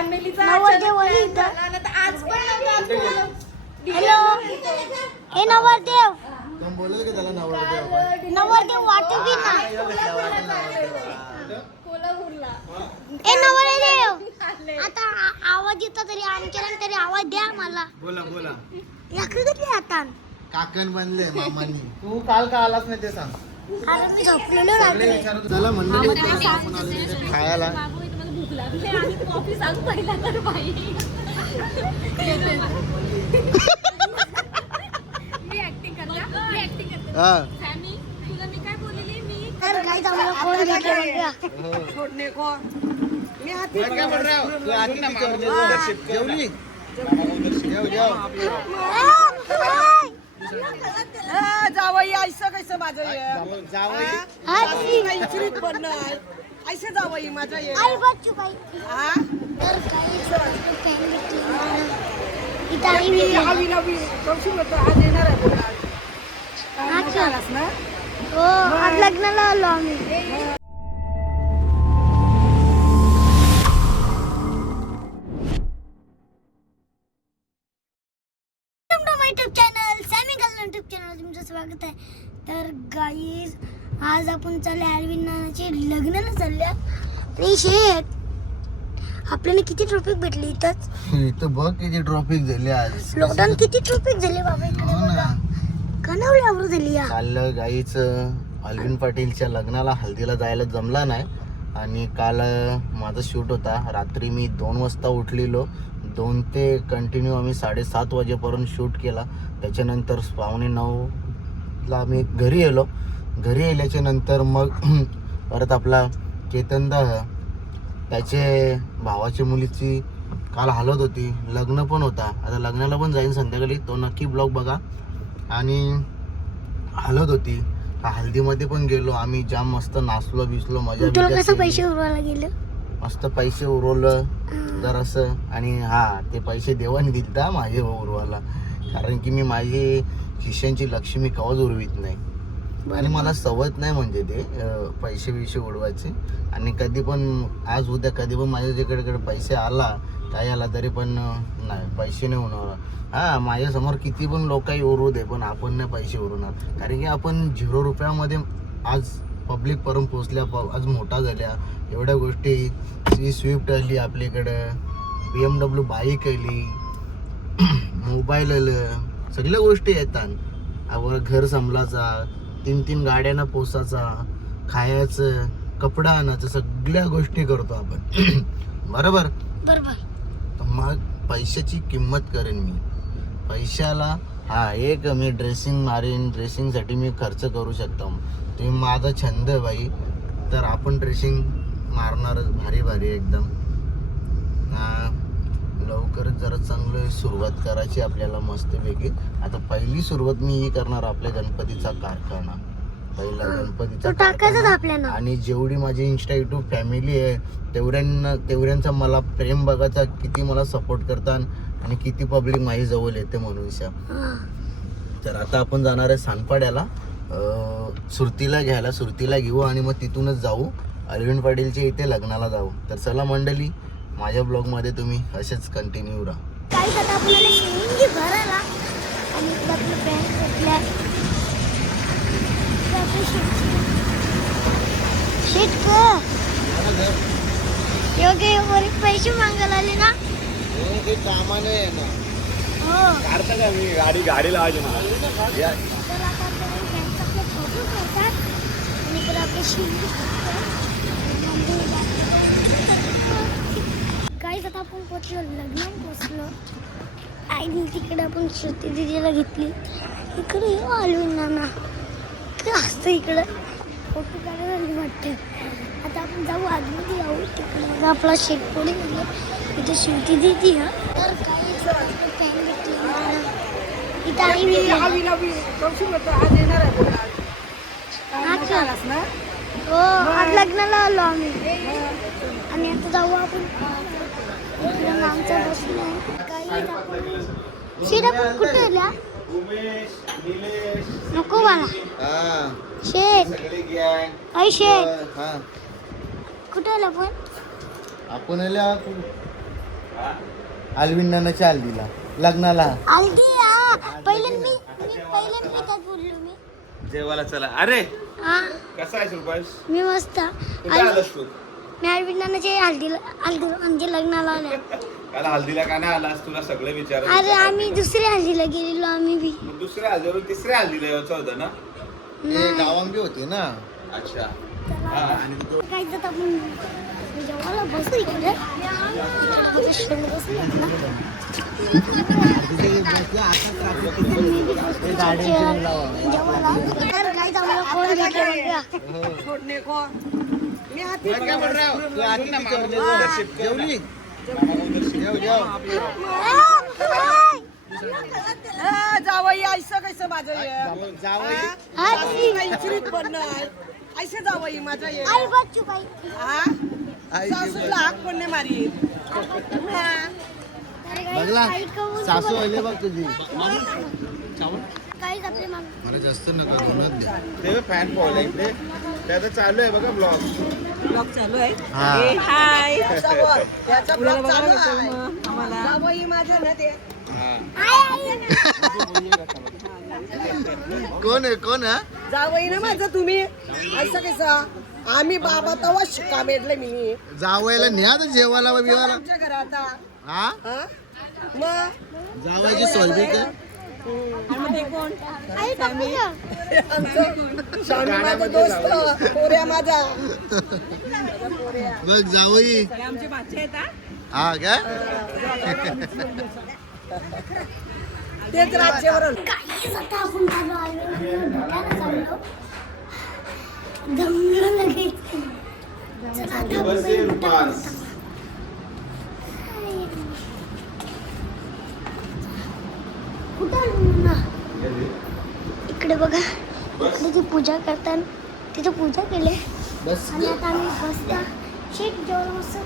फॅमिलीचा नवरदेव आज पण हॅलो हे नवरदेव तुम बोलेल की त्याला नवरदेव नवरदेव वाटू बी ना कोल्हापूरला ए नवरदेव आता आवाज येतो तरी आमच्या तरी आवाज द्या मला बोला बोला याकडे आता काकण बनले मामांनी तू काल का आलास नाही ते सांग अरे मी झोपलेलो रात्री चला मंडळी आपण आलो इथे खायला भूक लागली आणि कॉफी सांग पहिला तर बाई मी ऍक्टिंग करते हा सॅमी तुला मी काय बोललेली मी तर काय आम्हाला कोण घेतलं बघा छोडणे को मी हाती जेवली जेव जेव जावई ऐसा कसं माझं जावई इचरीत बनणं ऐसे जावई माझा ये आई बच्चू बाई हा तर काही पॅन घेतली इथं आई मी हवी नवी कौशी होतं आज येणार आहे बोला आज ना हो आज लग्नाला आलो आम्ही युट्यूब चॅनल सॅमी कल्याण युट्यूब चॅनल तुमचं स्वागत आहे तर गाईज आज आपण चालले अरविंद नानाचे लग्नाला चालल्या आणि शेत आपल्याला किती ट्रॉफिक भेटली इथंच इथं बघ किती ट्रॉफिक झाली आज लॉकडाऊन किती ट्रॉफिक झाले बाबा इकडे बघा कणावल्यावर झाली या चाललं गाईच अरविंद पाटीलच्या लग्नाला हल्दीला जायला जमला नाही आणि काल माझा शूट होता रात्री मी 2 वाजता उठलेलो 2 ते कंटिन्यू आम्ही 7:30 वाजेपर्यंत शूट केला त्याच्यानंतर 8:45ला मी घरी आलो घरी आल्याच्या नंतर मग परत आपला केतनदा त्याचे भावाच्या मुलीची काल हालत होती लग्न पण होता आता लग्नाला पण जाईन संध्याकाळी तो नक्की ब्लॉग बघा आणि हालत होती हल्दीमध्ये पण गेलो आम्ही जाम मस्त नाचलो बिसलो मजा तुला कसं पैसे उरवायला गेलं मस्त पैसे उरवलं जरासं आणि हा ते पैसे देवाने दिलता माझे उरवायला कारण की मी माझी शिष्यांची लक्ष्मी कवाच उरवीत नाही आणि मला सवत नाही म्हणजे ते पैसे बिशे उडवायचे आणि कधी पण आज उद्या कधी पण माझ्या जिकडे पैसे आला काय आला तरी पण नाही पैसे नाही होणार हा माझ्यासमोर किती पण लोकही उरवू दे पण आपण नाही पैसे उरवणार कारण की आपण 0 रुपयामध्ये आज पब्लिक पर्यंत पोचल्या आज मोठा झाल्या एवढ्या गोष्टी स्विफ्ट आली आपल्याकडं BMW बाईक आली मोबाईल आलं सगळ्या गोष्टी येतात आपण घर सांभाळायचा 3 गाड्यांना पोसायचा खायचं कपडा आणायचं सगळ्या गोष्टी करतो आपण बरोबर बरोबर तर मग पैशाची किंमत करेन मी पैशाला हा एक मी ड्रेसिंग मारेन ड्रेसिंगसाठी मी खर्च करू शकतो ते माझा छंद आहे बाई तर आपण ड्रेसिंग मारणारच भारी भारी एकदम लवकरच जरा चांगलं सुरुवात करायची आपल्याला मस्तपैकी आता पहिली सुरुवात मी ही करणार आपल्या गणपतीचा कारखाना पहिला गणपतीचा आपल्याला आणि जेवढी माझी इंस्टा युट्यूब फॅमिली आहे तेवढ्यांचा मला प्रेम बघायचा किती मला सपोर्ट करतात आणि किती पब्लिक माझी जवळ येते म्हणून तर आता आपण जाणार आहे सानपाड्याला सुरतीला घेऊ आणि मग तिथूनच जाऊ अरविंद पाटीलच्या इथे लग्नाला जाऊ तर चला मंडळी माझ्या ब्लॉग मध्ये तुम्ही असेच कंटिन्यू राहा काही आता आपल्याला शिवून भरायला आणि आपलं पॅन्ट घेतल्या शेट योग्य पैसे मागायला आले ना ते कामाने आहे ना हो काढता का मी गाडी लावायची मला तर आता आपल्याला पॅन्ट आपले फोटो करतात आणि तर आपले काहीच आता आपण पोचलो लग्नात पोचलो आईने तिकडे आपण श्रुती दिदीला घेतली इकडे येऊ आलो नाना इकडे असतं इकडं फोटो काढायला वाटतं आता आपण जाऊ आतमध्ये जाऊ तिकडे आपला शेतपोळी गेले इथे श्रुती दिदी हा तर काही पॅन घेतली इथं आई मी हवी नवी कौशी होतं आज येणार आहे बोला आज ना हो आज लग्नाला आलो आम्ही आणि आता जाऊ आपण इकडे आमचा बसलो काही आपण शिरा पण कुठे आल्या नको मला शेत आई शेत कुठे आला पण आपण आल्या अल्विन नानाच्या हल्दीला लग्नाला हल्दी पहिले मी काय बोललो मी जेवायला चला. अरे हा कसा आहे रुपाश? मी मस्त कुठे आलास तू? मी अरविंदानाचे हल्दी लग्नाला आले. काल हल्दीला का नाही आलास? तुला सगळे विचार. अरे आम्ही दुसऱ्या हल्दीला गेलेलो आम्ही बी. दुसऱ्या हल्दीवर तिसऱ्या हल्दीला यायचं होतं ना. हे गावांबी होते ना. अच्छा. काय तर आपण जेवायला बसू इकडे छोडणे को मी हाती जेवली? जावई ऐसं कसं माझं जावई इचरीत पण नाही ऐसे जावई माझं ये आई बच्चू बाई सासूला हाक पण नाही मारी बघला सासू आले बघ तुझी. काहीच आपले माग मला जास्त नका धुण्यात द्या. ते फॅन पावला इकडे त्याचं चालू आहे बघा ब्लॉग. ब्लॉग चालू आहे हा. हाय त्याचा ब्लॉग चालू आहे आम्हाला जावई माझं ना ते कोण आहे कोण आहे? जावई ना माझं तुम्ही असं कसं आम्ही बाबा तवा शिका भेटले मी जावयाला न्या तर जेवायला बिवायला. आमच्या घरात हा हा? मग जावायची सोयबी काय? आई टाकू द्या. आमचं स्वामी माझा दोस्त पोऱ्या माझा बघ जावई आमचे बाचे आहेत हा काय? तेच राज्यावर काहीच आता आपण चाललो भेटायला चाललो दमलं लगेच. चला आता बस ये रुपास. कुठं आलो ना? इकडे बघा इकडे ती पूजा करतात तिथे पूजा केली बस आणि आता आम्ही बसता शेट जेवढं मस्त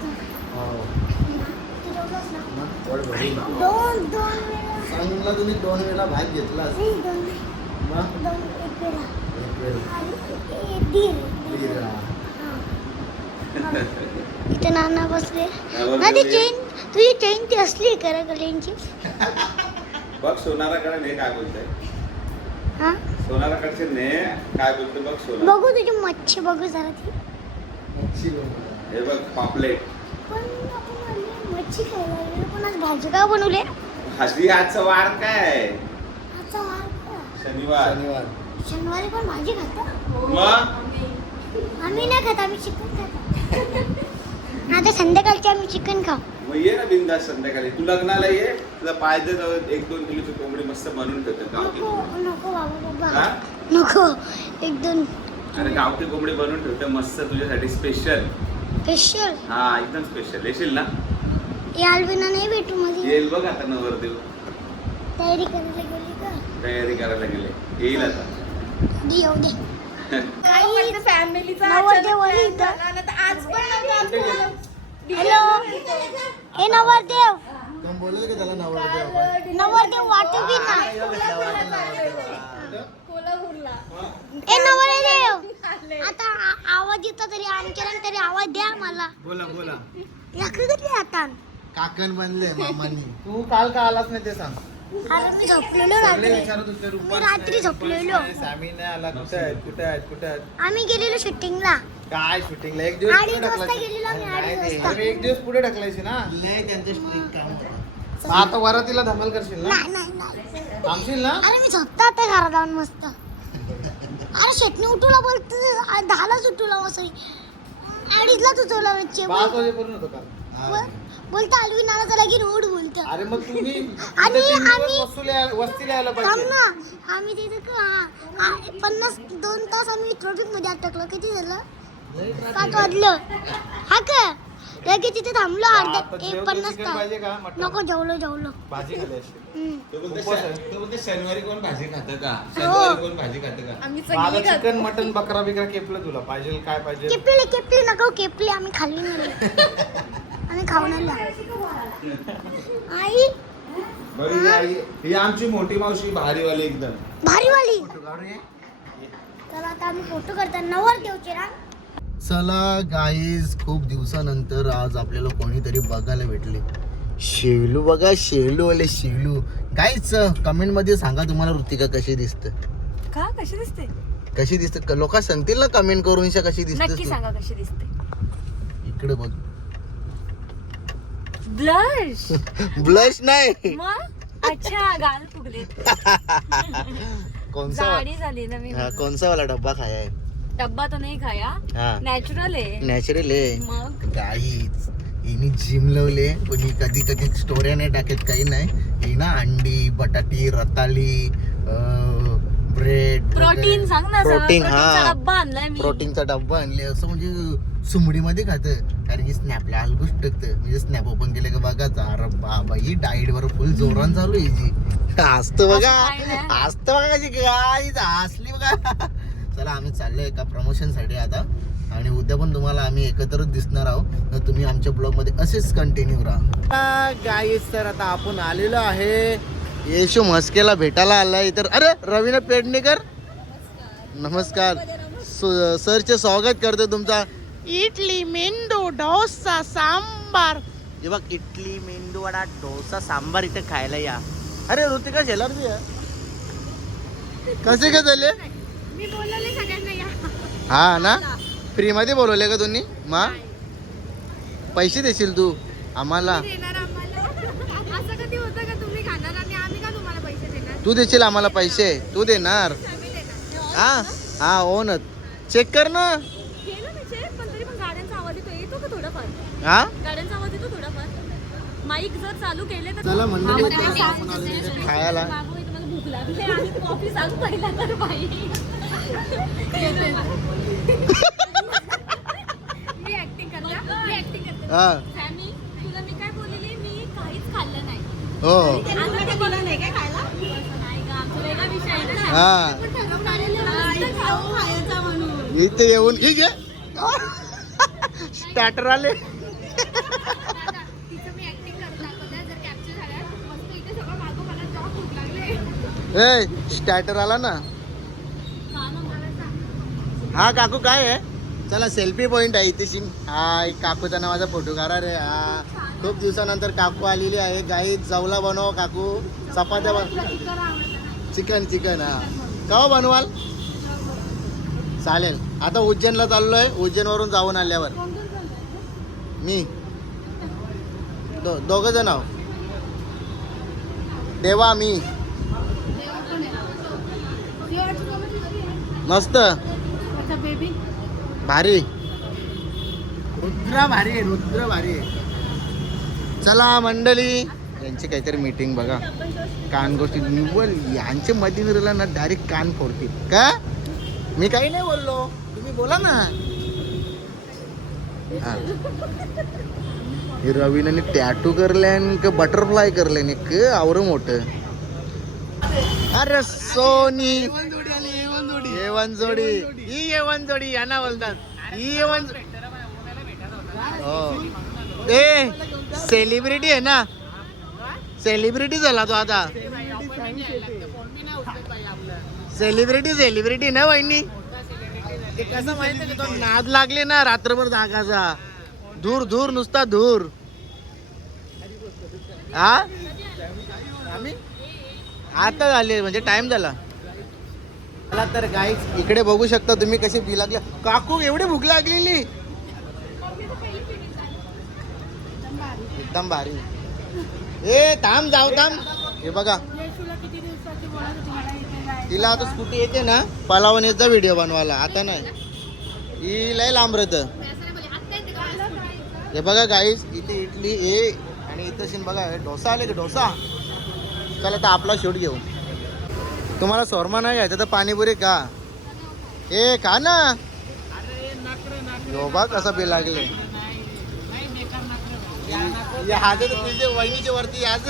दोन वेळा सांगला तुम्ही 2 वेळा भाग घेतला नाही दोन एक वेळा आणि दीर इथे नाना बसले ना ती चेन तुझी चेन ती असली करा कलेंची बघ सोनाराकडे ने काय बोलतोय. हा सोनाराकडचे ने काय बोलतोय बघ सोनार. बघू तुझी मच्छी बघू जरा ती हे बघ पापलेट. पण आपण आली मच्छी खायला गेलो पण आज भाजी का बनवली हसली आजचा वार काय? आजचा वार का? शनिवार. शनिवारी पण भाजी खाता मग आम्ही नाही खात आम्ही चिकन खातो आता संध्याकाळची आम्ही चिकन खाऊ मग ये ना बिंदास संध्याकाळी. तू लग्नाला ये. तुला पाहिजे तर 1-2 किलोची कोंबडी मस्त बनवून ठेवतात गावठी. नको नको बाबा हा? बाबा नको एकदम अरे गावठी कोंबडी बनवून ठेवते मस्त तुझ्यासाठी स्पेशल. स्पेशल हा एकदम स्पेशल. येशील ना? यालविना नाही भेटू मध्ये येईल बघ आता नवरदेव. तयारी करायला गेली का तयारी करायला गेले. येईल आता. कधी येऊ दे फॅमिलीचा नवरदेव आली इथं हॅलो हे नवरदेव तुम्ही बोलले का त्याला नवरदेव? नवरदेव वाटू बी ना ए नवरदेव आता आवाज येतो तरी आमच्या तरी आवाज द्या मला बोला बोला. लाकडी घेतली आता काकण बनले मामांनी. तू काल का आलास नाही ते सांग. अरे मी झोपलेलो सगळे रात्री विचारत होते मी रुपा रात्री झोपलेलो सामी नाही आला. कुठे आहेत कुठे आहेत कुठे आहेत? आम्ही गेलेलो शूटिंगला काय शूटिंगला 1 दिवस 2:30 पुढे वाजता ढकलायची. गेलेलो आम्ही 2:30 नाही, वाजता अरे 1 दिवस पुढे ढकलायची ना. लय त्यांचे स्ट्रिक काम होतं. आता वरातीला धमाल करशील ना? नाही थांबशील ना? अरे मी झोपता आता घरात जाऊन मस्त अरे शेटने उठवला बोलतो 10लाच उठवला असं 2:30लाच उठवला बच्चे 5 वाजेपर्यंत होतो काल. बोलता अलवी नाला चला की रोड बोलतो अरे मग तुम्ही आणि- इथे 3 दिवस आणि- वस्तीला यायला थांब पाहिजे. ना आम्ही तिथे 2 तास आम्ही ट्रॉफिक मध्ये अटकलो किती झालं 7 वाजलं हा का लगेच तिथे थांबलो आता अर्धा जेवतो, 50 चिकन तास पाहिजे का मटण? नको जेवलो भाजी खाली अशी. हम्म. तो बोलते शनिवारी कोण भाजी खातं का? हो. शनिवारी कोण भाजी खातं का? माझं चिकन मटन बकरा बिकरा केपलं तुला पाहिजे काय पाहिजे? केपली नको केपली आम्ही खाल्ली नाही आम्ही खाऊन आलो आई बरी आई. ही आमची मोठी मावशी भारीवाली एकदम. भारीवाली चला आता आम्ही फोटो करता नवरदेवचे ना चला गाईज खूप दिवसानंतर आज आपल्याला कोणीतरी बघायला भेटले. शेलू बघा, शेलू आले शेलू. काहीच कमेंट मध्ये सांगा तुम्हाला ऋतिका कशी दिसते. का कशी दिसते कशी दिसते लोक सांगतील ना कमेंट करून कशी दिसते. नक्की सांगा कशी दिसते. इकडे बघ. ब्लश ब्लश नाही. मग अच्छा गाल फुगले. कोणसा जाडी झाली ना मी. कोणसा वाला डब्बा खाया है? डब्बा तो नाही खाया. हा नॅचरल आहे. नॅचरल आहे. मग काहीच हिने जिम लावले पण ही कधी कधी स्टोऱ्या नाही टाकत काही नाही. ही ना अंडी बटाटी रताळी ब्रेड प्रोटीन सांग ना. प्रोटीन प्रोटीनचा डब्बा आणलाय मी. प्रोटीनचा डब्बा आणले असं म्हणजे सुमडीमध्ये खातं. कारण की स्नॅपला अलगूच टाकतं म्हणजे स्नॅप ओपन केले का बघा अरे बाबा ही डाएट वर फुल जोरान चालू आहे जी. असतं बघा असतं बघा कशी काय हसली बघा. चला आम्ही चाललोय एका प्रमोशन साठी आता आणि उद्या पण तुम्हाला आम्ही एकत्रच दिसणार आहोत. तर तुम्ही आमच्या ब्लॉग मध्ये असेच कंटिन्यू राहा. गाईस तर आता आपण आलेलो आहे येशू म्हस्केला भेटायला आलाय. तर अरे रवीना पेडणेकर नमस्कार. सरचे स्वागत करतो तुमचा. इडली मेंदू डोसा सांबार. हे बघ इडली मेंदू वडा डोसा सांबार इथे खायला या. अरे ऋतिका शेलार बी आहे. कसे काय झाले? मी बोलवले सगळ्यांना या. हा ना फ्री मध्ये बोलवले का तुम्ही? मा पैसे देशील तू आम्हाला? देणार आम्हाला. असं कधी होतं का तुम्ही खाणार आणि आम्ही का तुम्हाला पैसे देणार? तू देशील आम्हाला पैसे? तू देणार? आम्ही देणार. हा हा हो ना. चेक कर ना. केलं मी चेक पण तरी पण गाड्यांचा आवाज येतो का थोडाफार? हा गाड्यांचा आवाज येतो थोडाफार. माईक जर चालू केले तर चला मंडळी खायला. बाबू तुम्हाला भूक लागली आणि कॉफी सांगू पहिला तर बाई. मी ऍक्टिंग करते. हा सॅमी तुला मी काय बोललेली मी काहीच खाल्लं नाही. हो आता ते बोललं नाही काय खायला? नाही गं, आमचा वेगळा विषय आहे ना. हा आपण ठरवून आलेलो नुसतं खायचा म्हणून. इथे येऊन ठीक आहे स्टार्टर आले. तिचं मी ऍक्टिंग करत दाखवते जर कॅप्चर झाल्या मस्त इथे सगळं मागो मला जॉब भूक लागले. ए स्टार्टर आला ना. हा काकू काय आहे? चला सेल्फी पॉइंट आहे इथे. हा एक काकूचा नावाचा फोटो काढा रे. हा खूप दिवसानंतर काकू आलेली आहे. गाई जवला बनव काकू. चपात्या चिकन चिकन हा का बनवाल? चालेल. आता उज्जैनला चाललोय. उज्जैन वरून जाऊन आल्यावर मी दोघ जण आहो. देवा मी मस्त भारी रुद्र भारी आहे. रुद्र भारी आहे. चला मंडळी यांची काहीतरी मीटिंग बघा. कान गोष्टी निव्वळ यांच्या मध्ये निरला ना डायरेक्ट कान फोडतील का? मी काही नाही बोललो तुम्ही बोला ना. हा हे रवीने टॅटू करल्यान का बटरफ्लाय करल्याने क आवर मोठं. अरे सोनी येवन जोडी ही येवन जोडी यांना बोलतात. ही येवन हो ए सेलिब्रिटी आहे ना. सेलिब्रिटी झाला तो आता. सेलिब्रिटी ना वहिनी. ते कसं माहिती का तो नाद लागले ना रात्रभर जागाचा. धूर धूर नुसता धूर. हा आता झाले म्हणजे टाइम झाला. मला तर गाईच इकडे बघू शकता तुम्ही कशी भूक लागली. काकू एवढी भूक लागलेली एकदम भारी. ए थांब जाऊ थांब. हे बघा तिला आता स्कूटी येते ना पलावणीचा व्हिडिओ बनवायला. आता नाही ही लय लांब राहत. हे बघा गाईस इथे इडली ए आणि इथं बघा डोसा आले का डोसा. चला आता आपला शूट घेऊ. तुम्हाला शोरमा नाही घ्यायचं तर पाणीपुरी का. ए खा ना. बा कसा बी लागले. हाजर तुझे वहिनीच्या वरती याच